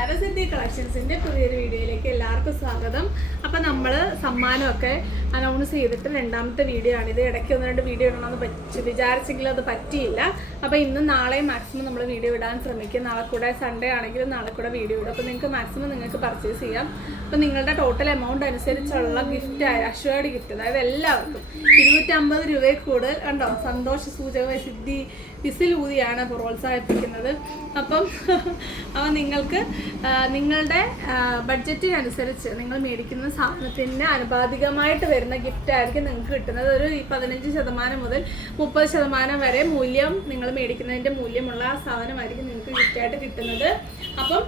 നമസ്കാരം. സിദ്ധി കളക്ഷൻസിൻ്റെ പുതിയൊരു വീഡിയോയിലേക്ക് എല്ലാവർക്കും സ്വാഗതം. അപ്പോൾ നമ്മൾ സമ്മാനമൊക്കെ അനൗൺസ് ചെയ്തിട്ട് രണ്ടാമത്തെ വീഡിയോ ആണിത്. ഇടയ്ക്ക് ഒന്ന് രണ്ട് വീഡിയോ ഇടണമെന്ന് വിചാരിച്ചെങ്കിലും അത് പറ്റിയില്ല. അപ്പോൾ ഇന്നും നാളെയും മാക്സിമം നമ്മൾ വീഡിയോ ഇടാൻ ശ്രമിക്കും. നാളെ കൂടെ സൺഡേ ആണെങ്കിലും നാളെ കൂടെ വീഡിയോ ഇടും. അപ്പോൾ നിങ്ങൾക്ക് മാക്സിമം നിങ്ങൾക്ക് പർച്ചേസ് ചെയ്യാം. അപ്പോൾ നിങ്ങളുടെ ടോട്ടൽ എമൗണ്ട് അനുസരിച്ചുള്ള ഗിഫ്റ്റ് അഷ്വേർഡ് ഗിഫ്റ്റ്, അതായത് എല്ലാവർക്കും 250 രൂപയിൽ കൂടുതൽ കണ്ടോ, സന്തോഷ സൂചകമായി സിദ്ധി വിസിലൂതിയാണ് പ്രോത്സാഹിപ്പിക്കുന്നത്. അപ്പം നിങ്ങൾക്ക് നിങ്ങളുടെ ബഡ്ജറ്റിനനുസരിച്ച് നിങ്ങൾ മേടിക്കുന്ന സാധനത്തിന് അനുപാതികമായിട്ട് വരുന്ന ഗിഫ്റ്റ് ആയിരിക്കും നിങ്ങൾക്ക് കിട്ടുന്നത്. ഒരു 15% മുതൽ 30% വരെ മൂല്യം, നിങ്ങൾ മേടിക്കുന്നതിൻ്റെ മൂല്യമുള്ള സാധനമായിരിക്കും നിങ്ങൾക്ക് ഗിഫ്റ്റായിട്ട് കിട്ടുന്നത്. അപ്പം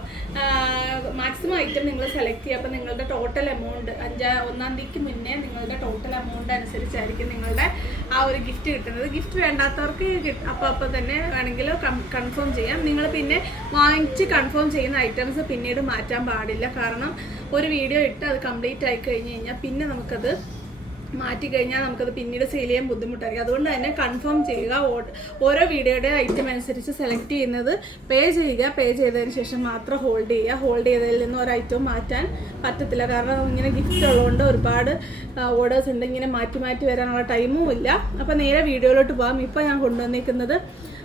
മാക്സിമം ഐറ്റം നിങ്ങൾ സെലക്ട് ചെയ്യുക. അപ്പം നിങ്ങളുടെ ടോട്ടൽ എമൗണ്ട് 1-ാം തീയതിക്ക് മുന്നേ നിങ്ങളുടെ ടോട്ടൽ എമൗണ്ട് അനുസരിച്ചായിരിക്കും നിങ്ങളുടെ ആ ഒരു ഗിഫ്റ്റ് കിട്ടുന്നത്. ഗിഫ്റ്റ് വേണ്ടാത്തവർക്ക് അപ്പോൾ തന്നെ വേണമെങ്കിൽ കൺഫേം ചെയ്യാം. നിങ്ങൾ പിന്നെ വാങ്ങിച്ച് കൺഫേം ചെയ്യുന്ന ഐറ്റംസ് പിന്നീട് മാറ്റാൻ പാടില്ല. കാരണം ഒരു വീഡിയോ ഇട്ട് അത് കംപ്ലീറ്റ് ആയി കഴിഞ്ഞ് കഴിഞ്ഞാൽ പിന്നെ നമുക്കത് മാറ്റിക്കഴിഞ്ഞാൽ നമുക്കത് പിന്നീട് സെയിൽ ചെയ്യാൻ ബുദ്ധിമുട്ടായിരിക്കും. അതുകൊണ്ട് തന്നെ കൺഫേം ചെയ്യുക. ഓരോ വീഡിയോയുടെ ഐറ്റം അനുസരിച്ച് സെലക്ട് ചെയ്യുന്നത് പേ ചെയ്യുക. പേ ചെയ്തതിന് ശേഷം മാത്രം ഹോൾഡ് ചെയ്യുക. ഹോൾഡ് ചെയ്തതിൽ നിന്ന് ഒരു ഐറ്റവും മാറ്റാൻ പറ്റത്തില്ല. കാരണം ഇങ്ങനെ ഗിഫ്റ്റ് ഉള്ളതുകൊണ്ട് ഒരുപാട് ഓർഡേഴ്സ് ഉണ്ട്. ഇങ്ങനെ മാറ്റി മാറ്റി വരാനുള്ള ടൈമും ഇല്ല. അപ്പോൾ നേരെ വീഡിയോയിലോട്ട് പോകാം. ഇപ്പോൾ ഞാൻ കൊണ്ടുവന്നിരിക്കുന്നത്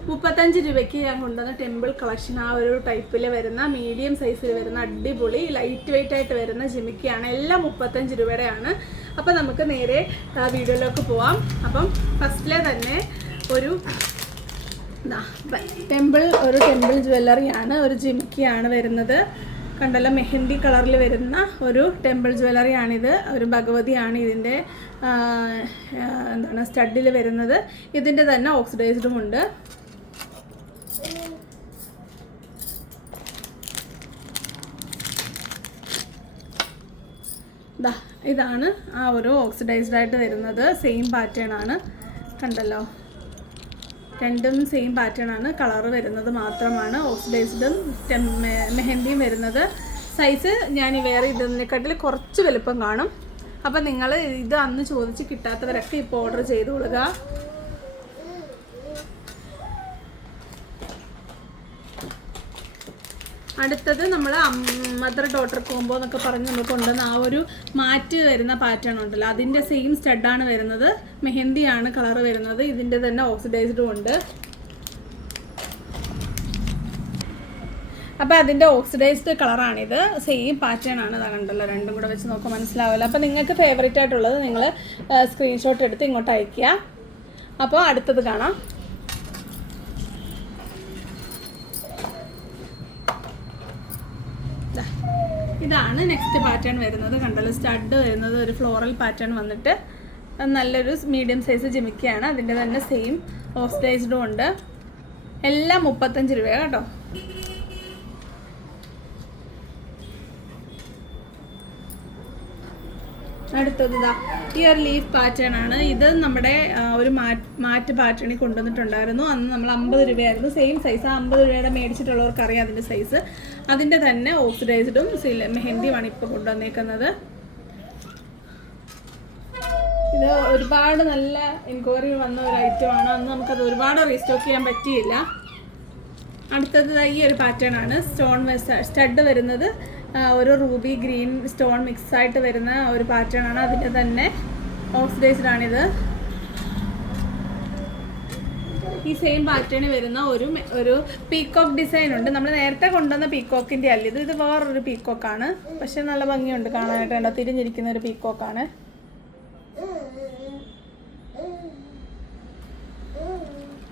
35 രൂപയ്ക്ക് ഞാൻ കൊണ്ടുവന്ന ടെമ്പിൾ കളക്ഷൻ, ആ ഒരു ടൈപ്പിൽ വരുന്ന മീഡിയം സൈസിൽ വരുന്ന അടിപൊളി ലൈറ്റ് വെയിറ്റ് ആയിട്ട് വരുന്ന ജിമിക്കിയാണ്. എല്ലാം 35 രൂപയുടെയാണ്. അപ്പം നമുക്ക് നേരെ വീഡിയോയിലേക്ക് പോവാം. അപ്പം ഫസ്റ്റിലെ തന്നെ ഒരു ടെമ്പിൾ ജ്വല്ലറിയാണ്, ഒരു ജിമിക്കിയാണ് വരുന്നത്. കണ്ടല്ലോ, മെഹന്തി കളറിൽ വരുന്ന ഒരു ടെമ്പിൾ ജ്വല്ലറിയാണിത്. ഒരു ഭഗവതിയാണ് ഇതിൻ്റെ സ്റ്റഡിൽ വരുന്നത്. ഇതിൻ്റെ തന്നെ ഓക്സിഡൈസ്ഡും ഉണ്ട്. ഇതാണ് ആ ഒരു ഓക്സിഡൈസ്ഡ് ആയിട്ട് വരുന്നത്. സെയിം പാറ്റേൺ ആണ്, കണ്ടല്ലോ, രണ്ടും സെയിം പാറ്റേൺ ആണ്. കളറ് വരുന്നത് മാത്രമാണ് ഓക്സിഡൈസ്ഡും മെഹന്തിയും വരുന്നത്. സൈസ് ഞാൻ വേറെ ഇതിനെക്കാട്ടിൽ കുറച്ച് വലുപ്പം കാണും. അപ്പം നിങ്ങൾ ഇത് അന്ന് ചോദിച്ച് കിട്ടാത്തവരൊക്കെ ഇപ്പോൾ ഓർഡർ ചെയ്തോളുക. അടുത്തത് നമ്മൾ മദർ ഡോട്ടർ കോംബോ എന്നൊക്കെ പറഞ്ഞ് നമ്മൾ കൊണ്ടുവന്ന ആ ഒരു മാറ്റ് വരുന്ന പാറ്റേൺ ഉണ്ടല്ലോ, അതിൻ്റെ സെയിം സ്റ്റഡാണ് വരുന്നത്. മെഹന്തിയാണ് കളർ വരുന്നത്. ഇതിൻ്റെ തന്നെ ഓക്സിഡൈസ്ഡും ഉണ്ട്. അപ്പോൾ അതിൻ്റെ ഓക്സിഡൈസ്ഡ് കളറാണിത്. സെയിം പാറ്റേൺ ആണ്. കണ്ടല്ലോ, രണ്ടും കൂടെ വെച്ച് നോക്കാൻ മനസ്സിലാവില്ല. അപ്പോൾ നിങ്ങൾക്ക് ഫേവറേറ്റ് ആയിട്ടുള്ളത് നിങ്ങൾ സ്ക്രീൻഷോട്ട് എടുത്ത് ഇങ്ങോട്ട് അയയ്ക്കുക. അപ്പോൾ അടുത്തത് കാണാം. ഇതാണ് നെക്സ്റ്റ് പാറ്റേൺ വരുന്നത്. കണ്ടല്ലോ, സ്റ്റഡ് വരുന്നത് ഒരു ഫ്ലോറൽ പാറ്റേൺ വന്നിട്ട് നല്ലൊരു മീഡിയം സൈസ് ജിമിക്കിയാണ്. അതിൻ്റെ തന്നെ സെയിം ഓക്സിഡൈസ്ഡും ഉണ്ട്. എല്ലാം 35 രൂപയാണ് കേട്ടോ. അടുത്തത് ഈ ഒരു ലീഫ് പാറ്റേൺ ആണ്. ഇത് നമ്മുടെ ഒരു മാറ്റ് പാറ്റേണിൽ കൊണ്ടുവന്നിട്ടുണ്ടായിരുന്നു. അന്ന് നമ്മൾ 50 രൂപയായിരുന്നു സെയിം സൈസ്. ആ 50 രൂപയുടെ മേടിച്ചിട്ടുള്ളവർക്ക് അറിയാം അതിൻ്റെ സൈസ്. അതിൻ്റെ തന്നെ ഓക്സിഡൈസ്ഡും മെഹന്തിയുമാണ് ഇപ്പോൾ കൊണ്ടുവന്നേക്കുന്നത്. ഇത് ഒരുപാട് നല്ല എൻക്വയറി വന്ന ഒരു ഐറ്റമാണ്. അന്ന് നമുക്കത് ഒരുപാട് റീസ്റ്റോക്ക് ചെയ്യാൻ പറ്റിയില്ല. അടുത്തത് ഈ ഒരു പാറ്റേൺ ആണ്. സ്റ്റഡ് വരുന്നത് ഒരു റൂബി ഗ്രീൻ സ്റ്റോൺ മിക്സ് ആയിട്ട് വരുന്ന ഒരു പാറ്റേൺ ആണ്. അതിൻ്റെ തന്നെ ഓക്സിഡൈസ്ഡ് ആണിത്. ഈ സെയിം പാറ്റേണിൽ വരുന്ന ഒരു പീക്കോക്ക് ഡിസൈൻ ഉണ്ട്. നമ്മൾ നേരത്തെ കൊണ്ടുവന്ന പീക്കോക്കിൻ്റെ അല്ല ഇത് വേറൊരു പീക്കോക്കാണ്. പക്ഷെ നല്ല ഭംഗിയുണ്ട് കാണാനായിട്ട്. കണ്ടോ, തിരിഞ്ഞിരിക്കുന്ന ഒരു പീക്കോക്കാണ്.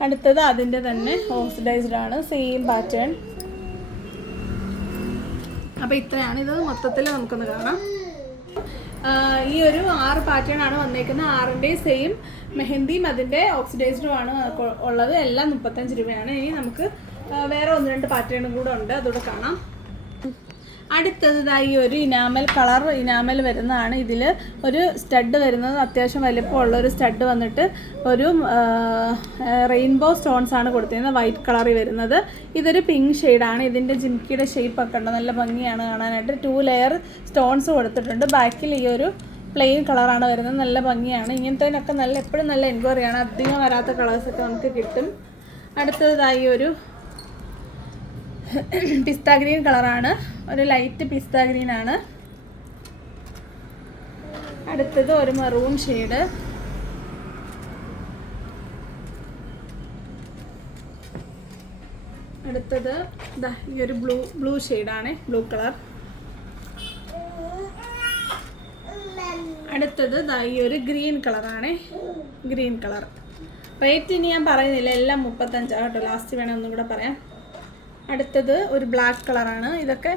അടുത്തത് അതിൻ്റെ തന്നെ ഓക്സിഡൈസ്ഡ് ആണ്, സെയിം പാറ്റേൺ. അപ്പോൾ ഇത്രയാണ്. ഇത് മൊത്തത്തിൽ നമുക്കൊന്ന് കാണാം. ഈ ഒരു 6 പാറ്റേൺ ആണ് വന്നേക്കുന്നത്. 6ൻ്റെയും സെയിം മെഹന്തിയും അതിൻ്റെ ഓക്സിഡൈസ്ഡും ആണ് ഉള്ളത്. എല്ലാം 35 രൂപയാണ്. ഇനി നമുക്ക് വേറെ 1-2 പാറ്റേണും കൂടെ ഉണ്ട്, അതുകൂടെ കാണാം. അടുത്തത് ഈ ഒരു ഇനാമൽ വരുന്നതാണ്. ഇതിൽ ഒരു സ്റ്റഡ് വരുന്നത് അത്യാവശ്യം വലിപ്പമുള്ള ഒരു സ്റ്റഡ് വന്നിട്ട് ഒരു റെയിൻബോ സ്റ്റോൺസ് ആണ് കൊടുത്തിരുന്നത്, വൈറ്റ് കളറിൽ വരുന്നത്. ഇതൊരു പിങ്ക് ഷെയ്ഡാണ്. ഇതിൻ്റെ ജിംകിയുടെ ഷേപ്പൊക്കെ ഉണ്ട്, നല്ല ഭംഗിയാണ് കാണാനായിട്ട്. 2 ലെയർ സ്റ്റോൺസ് കൊടുത്തിട്ടുണ്ട്. ബാക്കിൽ ഈ ഒരു പ്ലെയിൻ കളറാണ് വരുന്നത്, നല്ല ഭംഗിയാണ്. ഇങ്ങനത്തേനൊക്കെ എപ്പോഴും നല്ല എൻക്വയറിയാണ്. അധികം വരാത്ത കളേഴ്സൊക്കെ നമുക്ക് കിട്ടും. അടുത്തതായി ഒരു പിസ്ത ഗ്രീൻ കളറാണ്, ഒരു ലൈറ്റ് പിസ്ത ഗ്രീൻ ആണ്. അടുത്തത് ഒരു മെറൂൺ ഷെയ്ഡ്. അടുത്തത് ഈ ഒരു ബ്ലൂ ഷെയ്ഡാണ്, ബ്ലൂ കളർ. അടുത്തത് ഈ ഒരു ഗ്രീൻ കളറാണ്, ഗ്രീൻ കളർ. റേറ്റ് ഇനി ഞാൻ പറയുന്നില്ല, എല്ലാം 35 കേട്ടോ. ലാസ്റ്റ് വേണേൽ ഒന്നും കൂടെ പറയാം. അടുത്തത് ഒരു ബ്ലാക്ക് കളറാണ്. ഇതൊക്കെ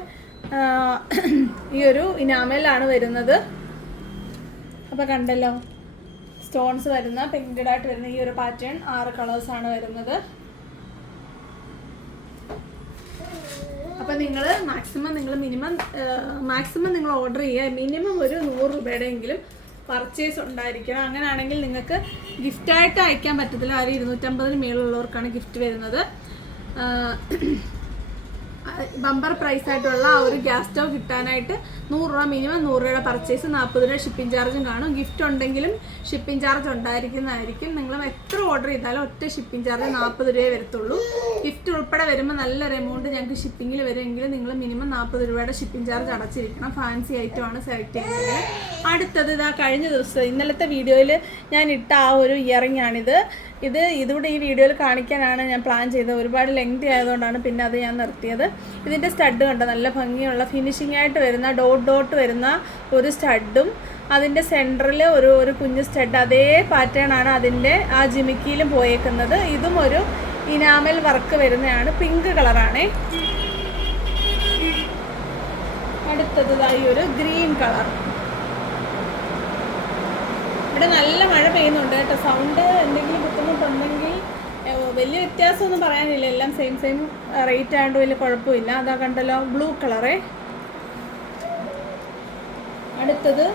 ഈ ഒരു ഇനാമലാണ് വരുന്നത്. അപ്പോൾ കണ്ടല്ലോ, സ്റ്റോൺസ് വരുന്ന പെയിൻറ്റഡ് ആയിട്ട് വരുന്ന ഈ ഒരു പാറ്റേൺ 6 കളേഴ്സാണ് വരുന്നത്. അപ്പോൾ നിങ്ങൾ മാക്സിമം നിങ്ങൾ ഓർഡർ ചെയ്യുക. മിനിമം ഒരു 100 രൂപയുടെയെങ്കിലും പർച്ചേസ് ഉണ്ടായിരിക്കണം. അങ്ങനെയാണെങ്കിൽ നിങ്ങൾക്ക് ഗിഫ്റ്റായിട്ട് അയക്കാൻ പറ്റത്തില്ല. ഒരു 250 മേലുള്ളവർക്കാണ് ഗിഫ്റ്റ് വരുന്നത്. ബമ്പർ പ്രൈസായിട്ടുള്ള ആ ഒരു ഗ്യാസ് സ്റ്റവ് കിട്ടാനായിട്ട് 100 രൂപ മിനിമം, 100 രൂപയുടെ പർച്ചേസ്, 40 രൂപ ഷിപ്പിംഗ് ചാർജും കാണും. ഗിഫ്റ്റ് ഉണ്ടെങ്കിലും ഷിപ്പിംഗ് ചാർജ് ഉണ്ടായിരിക്കുന്നതായിരിക്കും. നിങ്ങൾ എത്ര ഓർഡർ ചെയ്താലും ഒറ്റ ഷിപ്പിംഗ് ചാർജ് 40 രൂപയെ വരത്തുള്ളൂ. ഗിഫ്റ്റ് ഉൾപ്പെടെ വരുമ്പോൾ നല്ലൊരു എമൗണ്ട് ഞങ്ങൾക്ക് ഷിപ്പിങ്ങിൽ വരുമെങ്കിൽ നിങ്ങൾ മിനിമം 40 രൂപയുടെ ഷിപ്പിംഗ് ചാർജ് അടച്ചിരിക്കണം. ഫാൻസി ഐറ്റമാണ് സെലക്ട് ചെയ്യുന്നത്. അടുത്തത് കഴിഞ്ഞ ദിവസം ഇന്നലത്തെ വീഡിയോയിൽ ഞാൻ ഇട്ട ആ ഒരു ഇയറിംഗ് ആണിത്. ഇതിവിടെ ഈ വീഡിയോയിൽ കാണിക്കാനാണ് ഞാൻ പ്ലാൻ ചെയ്തത്. ഒരുപാട് ലെങ്തി ആയതുകൊണ്ടാണ് പിന്നെ അത് ഞാൻ നിർത്തിയത്. ഇതിൻ്റെ സ്റ്റഡ് കണ്ടോ, നല്ല ഭംഗിയുള്ള ഫിനിഷിംഗ് ആയിട്ട് വരുന്ന ഡോട്ട് വരുന്ന ഒരു സ്റ്റഡും, അതിൻ്റെ സെൻറ്ററിൽ ഒരു കുഞ്ഞു സ്റ്റഡ്, അതേ പാറ്റേൺ ആണ് അതിൻ്റെ ആ ജിമിക്കിയിലും പോയേക്കുന്നത്. ഇതും ഒരു ഇനാമൽ വർക്ക് വരുന്നതാണ്, പിങ്ക് കളറാണേ. അടുത്തത് ഈ ഒരു ഗ്രീൻ കളർ. ഇവിടെ നല്ല മഴ പെയ്യുന്നുണ്ട് കേട്ടോ. സൗണ്ട് എന്തെങ്കിലും ബുദ്ധിമുട്ടുണ്ടെങ്കിൽ വലിയ വ്യത്യാസമൊന്നും പറയാനില്ല, എല്ലാം സെയിം റേറ്റ് ആയതുകൊണ്ട് വലിയ കുഴപ്പമില്ല. അതാ കണ്ടല്ലോ, ബ്ലൂ കളറേ. അടുത്തത്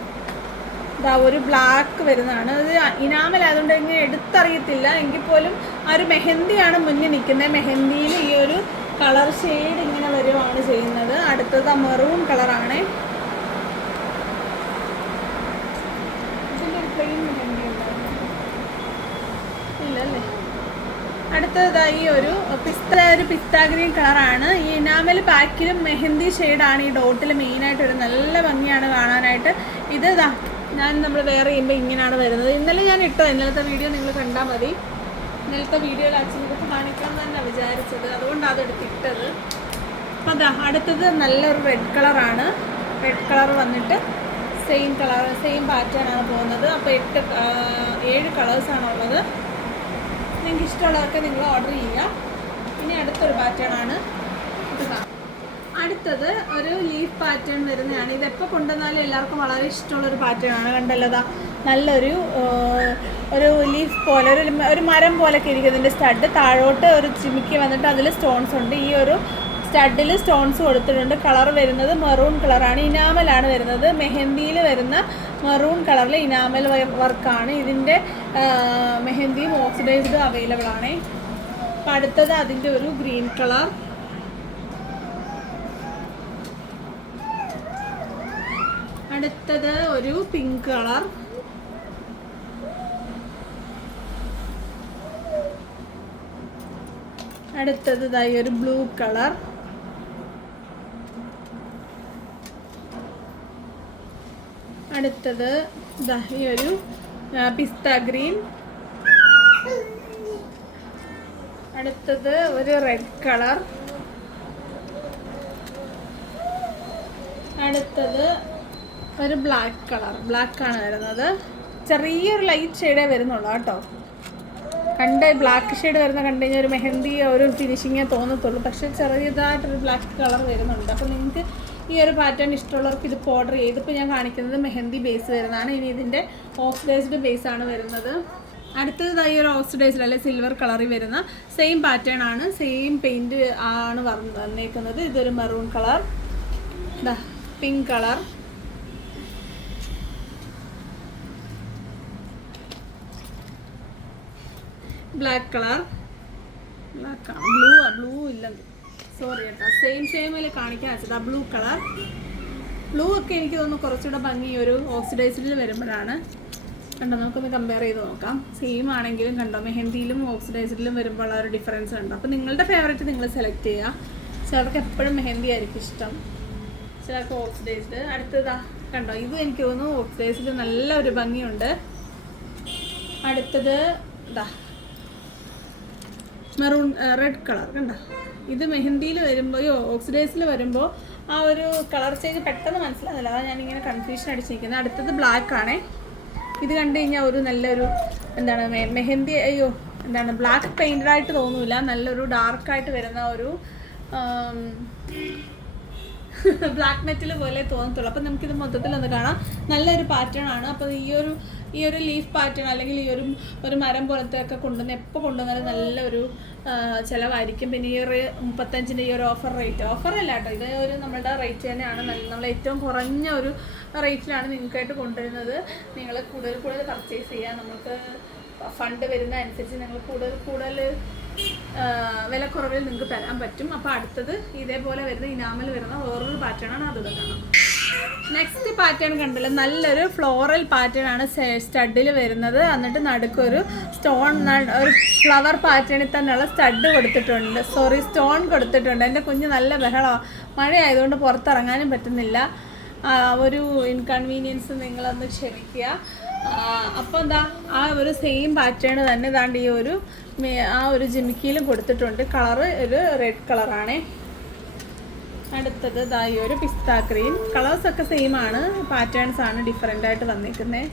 ഒരു ബ്ലാക്ക് വരുന്നതാണ്. അത് ഇനാമൽ ആയതുകൊണ്ട് ഇങ്ങനെ എടുത്തറിയത്തില്ല, എങ്കിൽ പോലും ആ ഒരു മെഹന്തിയാണ് മുന്നിൽ നിൽക്കുന്നത്. മെഹന്തിയിൽ ഈ ഒരു കളർ ഷെയ്ഡ് ഇങ്ങനെ വരുവാണ് ചെയ്യുന്നത്. അടുത്തത് മെറൂൺ കളറാണ്. ഇല്ലല്ലേ. അടുത്തത് ഈ ഒരു പിസ്ത ഗ്രീൻ കളറാണ്. ഈ ഇനാമൽ പാക്കിലും മെഹന്തി ഷെയ്ഡാണ് ഈ ഡോട്ടിൽ മെയിനായിട്ട് വരുന്നത്. നല്ല ഭംഗിയാണ് കാണാനായിട്ട്. നമ്മൾ വേറെ ചെയ്യുമ്പോൾ ഇങ്ങനെയാണ് വരുന്നത്. ഇന്നലെ ഞാൻ ഇട്ടത്, ഇന്നലത്തെ വീഡിയോ നിങ്ങൾ കണ്ടാൽ മതി. ഇന്നലത്തെ വീഡിയോയിൽ അച്ഛൻ ഇതൊക്കെ കാണിക്കണം തന്നെ വിചാരിച്ചത്, അതുകൊണ്ടാണ് അതെടുത്തിട്ടത്. അപ്പം അടുത്തത് നല്ലൊരു റെഡ് കളറാണ്. റെഡ് കളർ വന്നിട്ട് സെയിം പാറ്റേൺ ആണ് പോകുന്നത്. അപ്പോൾ 7 കളേഴ്സാണുള്ളത്. നിങ്ങൾക്ക് ഇഷ്ടമുള്ളതൊക്കെ നിങ്ങൾ ഓർഡർ ചെയ്യുക. ഇനി അടുത്തൊരു പാറ്റേൺ ആണ് അടുത്തത് ഒരു ലീഫ് പാറ്റേൺ വരുന്നതാണ്. ഇതെപ്പോൾ കൊണ്ടുവന്നാലും എല്ലാവർക്കും വളരെ ഇഷ്ടമുള്ളൊരു പാറ്റേൺ ആണ്. കണ്ടല്ലോ, നല്ലൊരു ലീഫ് പോലെ ഒരു മരം പോലൊക്കെ ഇരിക്കും. ഇതിൻ്റെ സ്റ്റഡ് താഴോട്ട് ഒരു ചിമിക്കി വന്നിട്ട് അതിൽ സ്റ്റോൺസ് ഉണ്ട്. ഈ ഒരു സ്റ്റഡിൽ സ്റ്റോൺസ് കൊടുത്തിട്ടുണ്ട്. കളർ വരുന്നത് മെറൂൺ കളറാണ്. ഇനാമലാണ് വരുന്നത്. മെഹന്തിയിൽ വരുന്ന മെറൂൺ കളറിൽ ഇനാമൽ വർക്കാണ്. ഇതിൻ്റെ മെഹന്തിയും ഓക്സിഡൈസ്ഡ് അവൈലബിൾ ആണ്. അപ്പം അടുത്തത് അതിൻ്റെ ഒരു ഗ്രീൻ കളർ. അടുത്തത് ഒരു പിങ്ക് കളർ. അടുത്തത് ഒരു ബ്ലൂ കളർ. അടുത്തത് ഈ ഒരു പിസ്ത ഗ്രീൻ. അടുത്തത് ഒരു റെഡ് കളർ. അടുത്തത് ഒരു ബ്ലാക്ക് കളർ. ബ്ലാക്കാണ് വരുന്നത്. ചെറിയൊരു ലൈറ്റ് ഷെയ്ഡേ വരുന്നുള്ളൂ കേട്ടോ. ബ്ലാക്ക് ഷെയ്ഡ് വരുന്ന കണ്ടു കഴിഞ്ഞാൽ ഒരു മെഹന്തി ഒരു ഫിനിഷിങ്ങേ തോന്നത്തുള്ളൂ. പക്ഷേ ചെറിയതായിട്ടൊരു ബ്ലാക്ക് കളർ വരുന്നുണ്ട്. അപ്പോൾ നിങ്ങൾക്ക് ഈ ഒരു പാറ്റേൺ ഇഷ്ടമുള്ളവർക്ക് ഇതിപ്പോൾ ഓർഡർ ചെയ്ത്. ഇപ്പോൾ ഞാൻ കാണിക്കുന്നത് മെഹന്തി ബേസ് വരുന്നതാണ്. ഇനി ഇതിൻ്റെ ഓക്സിഡൈസ്ഡ് ബേസാണ് വരുന്നത്. അടുത്തത് ഈ ഒരു ഓക്സിഡൈസ്ഡ് അല്ലെ സിൽവർ കളറിൽ വരുന്ന സെയിം പാറ്റേൺ ആണ്, സെയിം പെയിൻറ്റ് ആണ് വന്നേക്കുന്നത്. ഇതൊരു maroon colour, pink colour, black colour, blue ഇല്ല, സോറി കേട്ടോ, സെയിമിൽ കാണിക്കാൻ വെച്ചത് ബ്ലൂ കളർ. ബ്ലൂ ഒക്കെ എനിക്ക് തോന്നുന്നു കുറച്ചുകൂടെ ഭംഗി ഒരു ഓക്സിഡൈസ്ഡിൽ വരുമ്പോഴാണ്. കണ്ടോ, നമുക്കൊന്ന് കമ്പയർ ചെയ്ത് നോക്കാം. സെയിം ആണെങ്കിലും കണ്ടോ, മെഹന്തിയിലും ഓക്സിഡൈസ്ഡിലും വരുമ്പോൾ ആ ഒരു ഡിഫറൻസ് ഉണ്ട്. അപ്പോൾ നിങ്ങളുടെ ഫേവറേറ്റ് നിങ്ങൾ സെലക്ട് ചെയ്യുക. ചിലർക്ക് എപ്പോഴും മെഹന്തി ആയിരിക്കും ഇഷ്ടം, ചിലർക്ക് ഓക്സിഡൈസ്ഡ്. അടുത്തതാ കണ്ടോ, ഇത് എനിക്ക് തോന്നുന്നു ഓക്സിഡൈസ്ഡ് നല്ലൊരു ഭംഗിയുണ്ട്. അടുത്തത് ഇതാ മെറൂൺ റെഡ് കളർ കണ്ടോ. ഇത് മെഹന്തിയിൽ വരുമ്പോൾ ഓക്സിഡൈസിൽ വരുമ്പോൾ ആ ഒരു കളർ ചേഞ്ച് പെട്ടെന്ന് മനസ്സിലാകുന്നില്ല, അതാണ് ഞാനിങ്ങനെ കൺഫ്യൂഷൻ അടിച്ചിരിക്കുന്നത്. അടുത്തത് ബ്ലാക്ക് ആണേ. ഇത് കണ്ടു കഴിഞ്ഞാൽ ഒരു നല്ലൊരു എന്താണ് മെഹന്തി എന്താണ് ബ്ലാക്ക് പെയിൻറ്റഡ് ആയിട്ട് തോന്നില്ല, നല്ലൊരു ഡാർക്കായിട്ട് വരുന്ന ഒരു ബ്ലാക്ക് മെറ്റൽ പോലെ തോന്നത്തുള്ളൂ. അപ്പം നമുക്കിത് മൊത്തത്തിലൊന്ന് കാണാം. നല്ലൊരു പാറ്റേൺ ആണ്. അപ്പോൾ ഈ ഒരു ലീഫ് പാറ്റേൺ അല്ലെങ്കിൽ ഈ ഒരു മരം പോലത്തെ ഒക്കെ എപ്പോൾ കൊണ്ടുവന്നാലും നല്ലൊരു ചിലവായിരിക്കും. പിന്നെ ഈ ഒരു 35-ൻ്റെ ഈ ഒരു ഓഫറല്ല കേട്ടോ, ഇത് ഒരു നമ്മളുടെ റേറ്റ് തന്നെയാണ്. നമ്മൾ ഏറ്റവും കുറഞ്ഞ ഒരു റേറ്റിലാണ് നിങ്ങൾക്കായിട്ട് കൊണ്ടുവരുന്നത്. നിങ്ങൾ കൂടുതൽ പർച്ചേസ് ചെയ്യുക. നമുക്ക് ഫണ്ട് വരുന്ന അനുസരിച്ച് നിങ്ങൾ കൂടുതൽ വിലക്കുറവിൽ നിങ്ങൾക്ക് തരാൻ പറ്റും. അപ്പോൾ അടുത്തത് ഇതേപോലെ വരുന്ന ഇനാമൽ വരുന്ന വേറൊരു പാറ്റേൺ ആണ്, അത് കാണാം. നെക്സ്റ്റ് പാറ്റേൺ കണ്ടല്ലോ, നല്ലൊരു ഫ്ലോറൽ പാറ്റേൺ ആണ് സ്റ്റഡിൽ വരുന്നത്. എന്നിട്ട് നടുക്കൊരു ഒരു ഫ്ലവർ പാറ്റേണിൽ തന്നെയുള്ള സ്റ്റോൺ കൊടുത്തിട്ടുണ്ട്. എൻ്റെ കുഞ്ഞ് നല്ല ബഹളമാണ്, മഴയായതുകൊണ്ട് പുറത്തിറങ്ങാനും പറ്റുന്നില്ല. ഒരു ഇൻകൺവീനിയൻസ് നിങ്ങളൊന്ന് ക്ഷമിക്കുക. അപ്പോൾ എന്താ ആ ഒരു സെയിം പാറ്റേൺ തന്നെ ദാണ്ട് ആ ഒരു ജിമിക്കിയിലും കൊടുത്തിട്ടുണ്ട്. കളറ് ഒരു റെഡ് കളറാണേ. അടുത്തത് ഈ ഒരു പിസ്ത ഗ്രീൻ. കളേഴ്സൊക്കെ സെയിം ആണ്, പാറ്റേൺസ് ആണ് ഡിഫറെൻ്റ് ആയിട്ട് വന്നിരിക്കുന്നത്.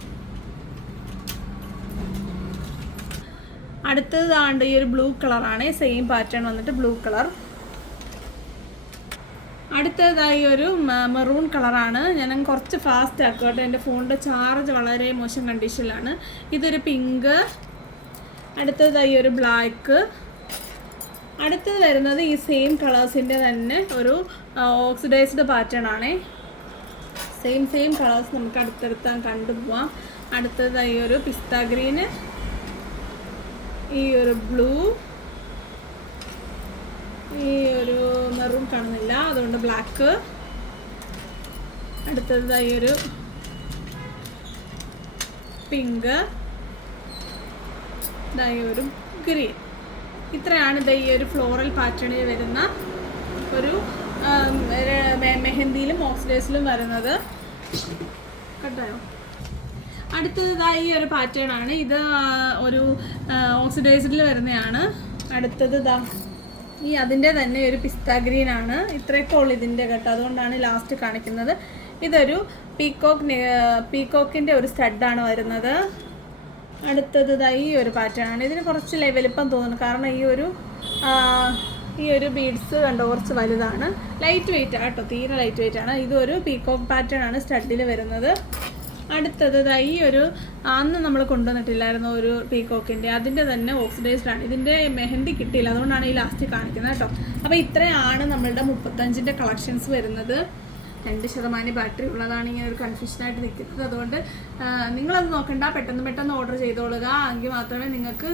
അടുത്തത് ദാണ്ട് ഈ ഒരു ബ്ലൂ കളറാണ്, സെയിം പാറ്റേൺ വന്നിട്ട് ബ്ലൂ കളർ. അടുത്തതായി ഒരു മെറൂൺ കളറാണ്. ഞാൻ കുറച്ച് ഫാസ്റ്റ് ആക്കട്ടെ, എൻ്റെ ഫോണിൻ്റെ ചാർജ് വളരെ മോശം കണ്ടീഷനിലാണ്. ഇതൊരു പിങ്ക്. അടുത്തതായി ഒരു ബ്ലാക്ക്. അടുത്തത് വരുന്നത് ഈ സെയിം കളേഴ്സിൻ്റെ തന്നെ ഒരു ഓക്സിഡൈസ്ഡ് പാറ്റേൺ ആണേ. സെയിം കളേഴ്സ് നമുക്ക് അടുത്തടുത്ത് കണ്ടുപോവാം. അടുത്തതായി ഒരു പിസ്ത ഗ്രീന്, ഈ ഒരു ബ്ലൂ, ഈ ഒരു മെറൂൺ കാണുന്നില്ല അതുകൊണ്ട് ബ്ലാക്ക്. അടുത്തതായി ഒരു പിങ്ക്, ഇതായി ഒരു ഗ്രീൻ. ഇത്രയാണ് ഈ ഒരു ഫ്ലോറൽ പാറ്റേണിൽ വരുന്ന ഒരു മെഹന്തിയിലും ഓക്സിഡൈസിലും വരുന്നത്. കണ്ടായോ? അടുത്തതായി ഒരു പാറ്റേൺ ആണ്, ഇത് ഒരു ഓക്സിഡൈസിൽ വരുന്നതാണ്. അടുത്തത് അതിൻ്റെ തന്നെ ഒരു പിസ്ത ഗ്രീൻ ആണ്. ഇത്രയൊക്കെ ഉള്ളു ഇതിൻ്റെ കേട്ടോ, അതുകൊണ്ടാണ് ലാസ്റ്റ് കാണിക്കുന്നത്. ഇതൊരു പീക്കോക്കിൻ്റെ ഒരു സ്റ്റഡാണ് വരുന്നത്. അടുത്തത് ഈ ഒരു പാറ്റേൺ ആണ്. ഇതിന് കുറച്ച് വലിപ്പം തോന്നുന്നു, കാരണം ഈ ഒരു ബീഡ്സ് കണ്ടോ കുറച്ച് വലുതാണ്. ലൈറ്റ് വെയിറ്റ് ആട്ടോ, തീരെ ലൈറ്റ് വെയിറ്റ് ആണ്. ഇതൊരു പീക്കോക്ക് പാറ്റേൺ ആണ് സ്റ്റഡിൽ വരുന്നത്. അടുത്തത് ഈ ഒരു അന്ന് നമ്മൾ കൊണ്ടുവന്നിട്ടില്ലായിരുന്നു ഒരു പീക്കോക്കിൻ്റെ, അതിൻ്റെ തന്നെ ഓക്സിഡൈസ്ഡ് ആണ്. ഇതിൻ്റെ മെഹന്തി കിട്ടിയില്ല, അതുകൊണ്ടാണ് ഈ ലാസ്റ്റ് കാണിക്കുന്നത് കേട്ടോ. അപ്പോൾ ഇത്രയാണ് നമ്മളുടെ 35-ൻ്റെ കളക്ഷൻസ് വരുന്നത്. 2% ബാറ്ററി ഉള്ളതാണ് ഇങ്ങനെ ഒരു കൺഫ്യൂഷനായിട്ട് നിൽക്കുന്നത്. അതുകൊണ്ട് നിങ്ങളത് നോക്കണ്ട, പെട്ടെന്ന് ഓർഡർ ചെയ്തോളുക, എങ്കിൽ മാത്രമേ നിങ്ങൾക്ക്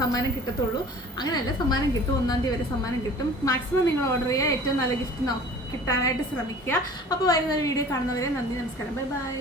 സമ്മാനം കിട്ടത്തുള്ളൂ. അങ്ങനെയല്ല, സമ്മാനം കിട്ടും, 1-ാം തീയതി വരെ സമ്മാനം കിട്ടും. മാക്സിമം നിങ്ങൾ ഓർഡർ ചെയ്യുക, ഏറ്റവും നല്ല ഗിഫ്റ്റ് കിട്ടാനായിട്ട് ശ്രമിക്കുക. അപ്പോൾ വരുന്നൊരു വീഡിയോ കാണുന്നവരെ നന്ദി, നമസ്കാരം, ബൈ ബൈ.